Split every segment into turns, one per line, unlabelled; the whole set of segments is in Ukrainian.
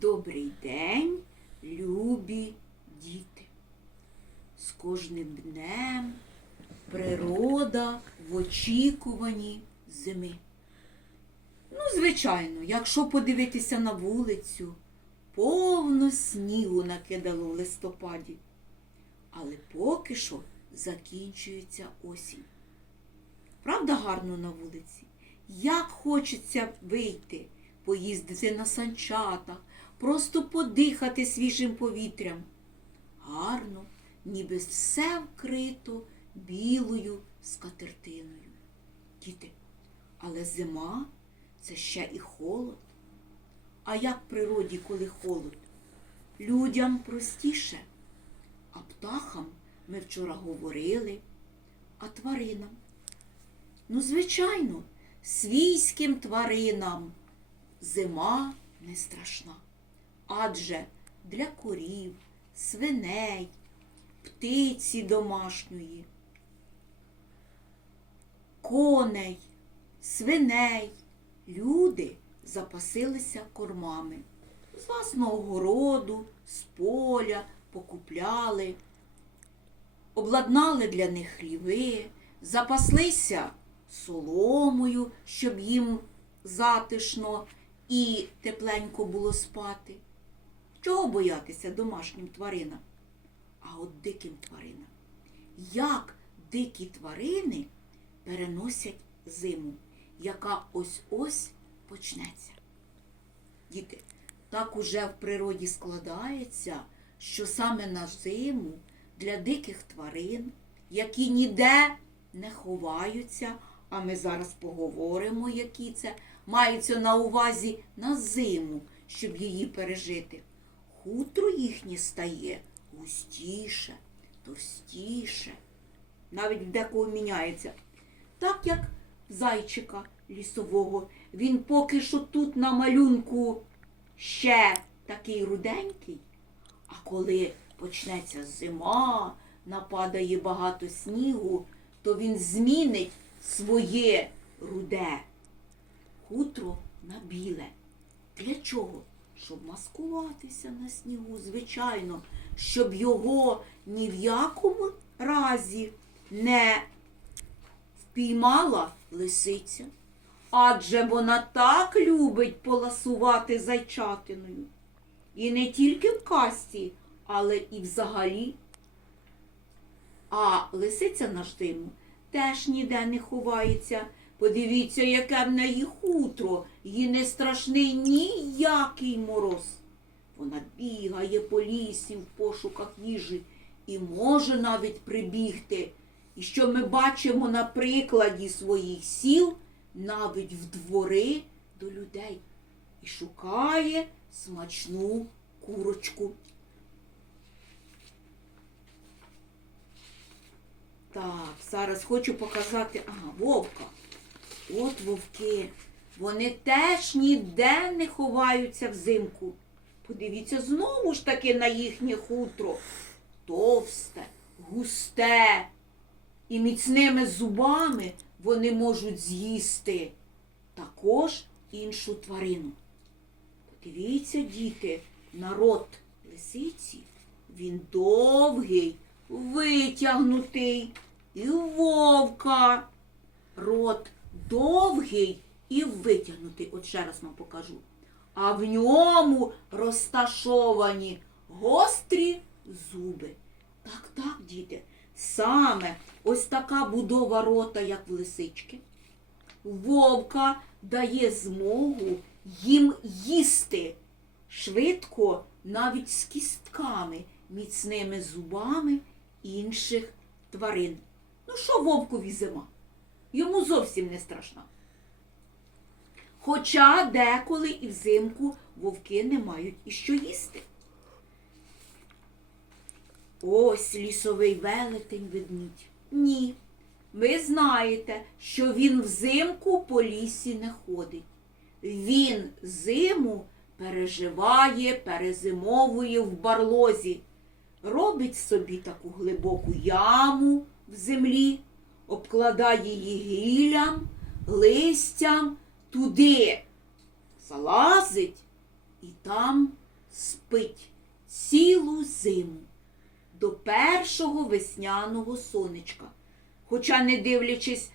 Добрий день, любі діти. З кожним днем природа в очікуванні зими. Ну, звичайно, якщо подивитися на вулицю, повно снігу накидало в листопаді. Але поки що закінчується осінь. Правда, гарно на вулиці? Як хочеться вийти, поїздити на санчатах, просто подихати свіжим повітрям. Гарно, ніби все вкрито білою скатертиною. Діти, але зима це ще і холод. А як в природі, коли холод? Людям простіше, а птахам ми вчора говорили, а тваринам. Ну, звичайно, свійським тваринам зима не страшна. Адже для корів, свиней, птиці домашньої, коней, свиней, люди запасилися кормами. З власного городу, з поля покупляли, обладнали для них хліви, запаслися соломою, щоб їм затишно і тепленько було спати. Чого боятися домашнім тваринам? А от диким тваринам. Як дикі тварини переносять зиму, яка ось-ось почнеться? Діти, так уже в природі складається, що саме на зиму для диких тварин, які ніде не ховаються, а ми зараз поговоримо, які це маються на увазі на зиму, щоб її пережити. Хутро їхнє стає густіше, товстіше, навіть в декого міняється. Так як зайчика лісового, він поки що тут на малюнку ще такий руденький, а коли почнеться зима, нападає багато снігу, то він змінить своє руде хутро на біле. Для чого? Щоб маскуватися на снігу, звичайно, щоб його ні в якому разі не впіймала лисиця. Адже вона так любить поласувати зайчатиною. І не тільки в касті, але і взагалі. А лисиця на зиму теж ніде не ховається. Подивіться, яке в неї хутро, їй не страшний ніякий мороз. Вона бігає по лісі в пошуках їжі і може навіть прибігти. І що ми бачимо на прикладі своїх сіл, навіть в двори до людей і шукає смачну курочку. Так, зараз хочу показати. Ага, вовка. От вовки. Вони теж ніде не ховаються взимку. Подивіться знову ж таки на їхнє хутро. Товсте, густе. І міцними зубами вони можуть з'їсти також іншу тварину. Подивіться, діти, народ лисиці, він довгий, витягнутий, і вовка. Рот довгий і витягнутий. От ще раз вам покажу. А в ньому розташовані гострі зуби. Так, так, діти, саме ось така будова рота, як в лисички. Вовка дає змогу їм їсти швидко, навіть з кістками, міцними зубами інших тварин. Ну що вовкові зима? Йому зовсім не страшна. Хоча деколи і взимку вовки не мають і що їсти. Ось лісовий велетень ведмідь. Ні. Ви знаєте, що він взимку по лісі не ходить. Він зиму переживає, перезимовує в барлозі, робить собі таку глибоку яму в землі, обкладає її гіллям, листям, туди залазить і там спить цілу зиму до першого весняного сонечка. Хоча, не дивлячись,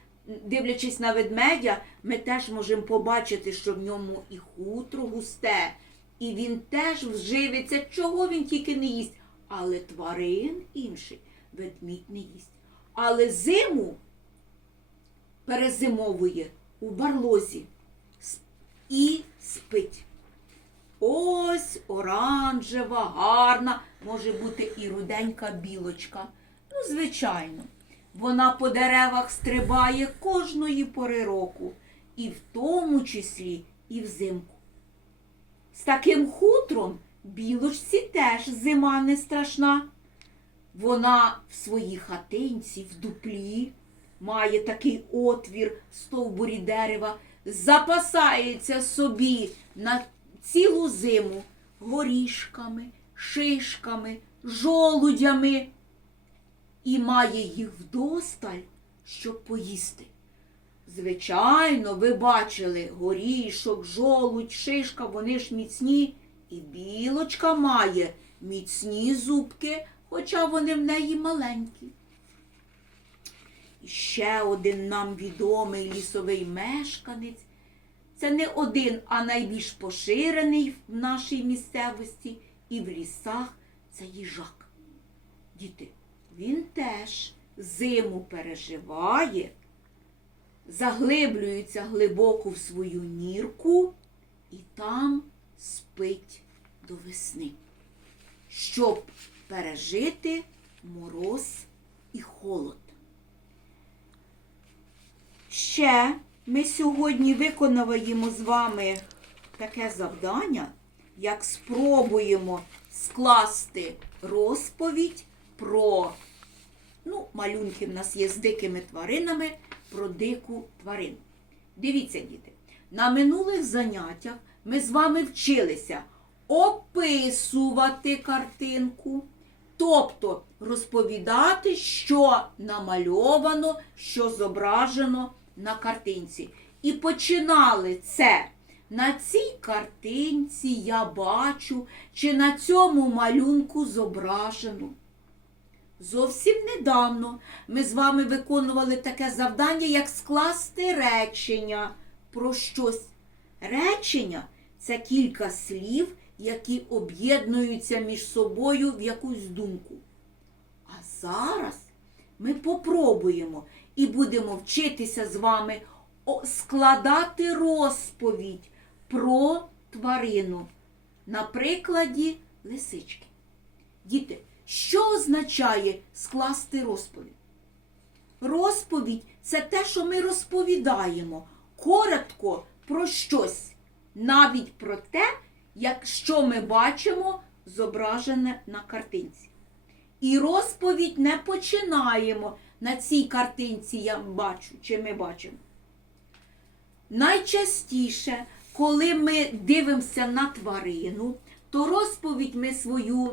дивлячись на ведмедя, ми теж можемо побачити, що в ньому і хутро густе, і він теж вживиться, чого він тільки не їсть. Але тварин інших ведмідь не їсть. Але зиму перезимовує у барлозі і спить. Ось оранжева, гарна, може бути і руденька білочка. Ну, звичайно, вона по деревах стрибає кожної пори року, і в тому числі і взимку. З таким хутром білочці теж зима не страшна. Вона в своїй хатинці, в дуплі, має такий отвір стовбурі дерева, запасається собі на цілу зиму горішками, шишками, жолудями і має їх вдосталь, щоб поїсти. Звичайно, ви бачили горішок, жолудь, шишка, вони ж міцні, і білочка має міцні зубки, хоча вони в неї маленькі. Ще один нам відомий лісовий мешканець. Це не один, а найбільш поширений в нашій місцевості і в лісах це їжак. Діти, він теж зиму переживає, заглиблюється глибоко в свою нірку і там спить до весни, щоб пережити мороз і холод. Ще ми сьогодні виконуємо з вами таке завдання, як спробуємо скласти розповідь про, ну, малюнки в нас є з дикими тваринами, про дику тварину. Дивіться, діти, на минулих заняттях ми з вами вчилися описувати картинку, тобто розповідати, що намальовано, що зображено на картинці. І починали це. На цій картинці я бачу, чи на цьому малюнку зображено. Зовсім недавно ми з вами виконували таке завдання, як скласти речення про щось. Речення це кілька слів, які об'єднуються між собою в якусь думку. А зараз ми попробуємо і будемо вчитися з вами складати розповідь про тварину на прикладі лисички. Діти, що означає скласти розповідь? Розповідь це те, що ми розповідаємо коротко про щось, навіть про те, як що ми бачимо зображене на картинці. І розповідь не починаємо на цій картинці, я бачу, чи ми бачимо. Найчастіше, коли ми дивимося на тварину, то розповідь ми свою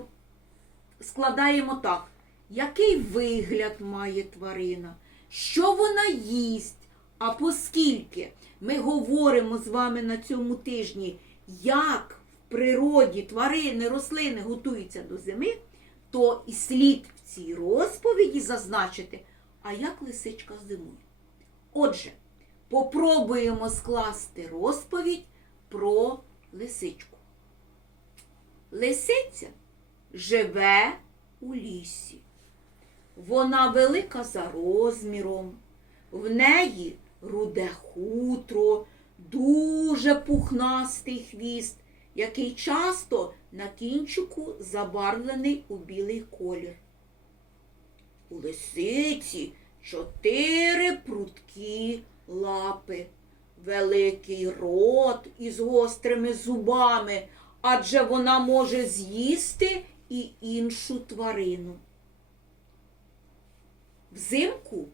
складаємо так. Який вигляд має тварина? Що вона їсть? А поскільки ми говоримо з вами на цьому тижні, як в природі тварини, рослини готуються до зими, то і слід в цій розповіді зазначити, а як лисичка зимує. Отже, попробуємо скласти розповідь про лисичку. Лисиця живе у лісі. Вона велика за розміром, в неї руде хутро, дуже пухнастий хвіст, який часто на кінчику забарвлений у білий колір. У лисиці чотири прудкі лапи, великий рот із гострими зубами, адже вона може з'їсти і іншу тварину. Взимку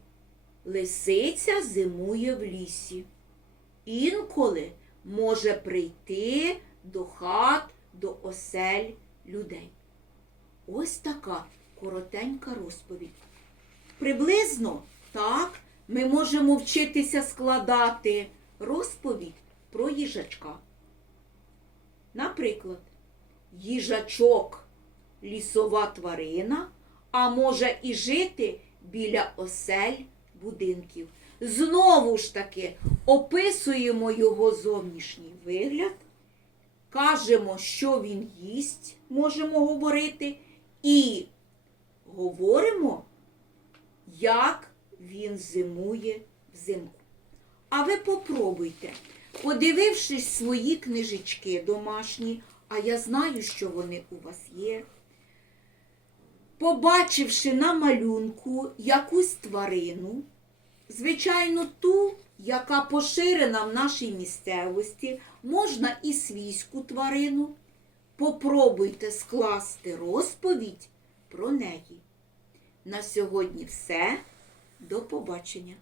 лисиця зимує в лісі. Інколи може прийти до хат, до осель людей. Ось така коротенька розповідь. Приблизно так ми можемо вчитися складати розповідь про їжачка. Наприклад, їжачок лісова тварина, а може і жити біля осель будинків. Знову ж таки описуємо його зовнішній вигляд, кажемо, що він їсть, можемо говорити, і говоримо, як він зимує взимку. А ви попробуйте, подивившись свої книжечки домашні, а я знаю, що вони у вас є. Побачивши на малюнку якусь тварину, звичайно, ту, яка поширена в нашій місцевості, можна і свійську тварину. Попробуйте скласти розповідь про неї. На сьогодні все. До побачення.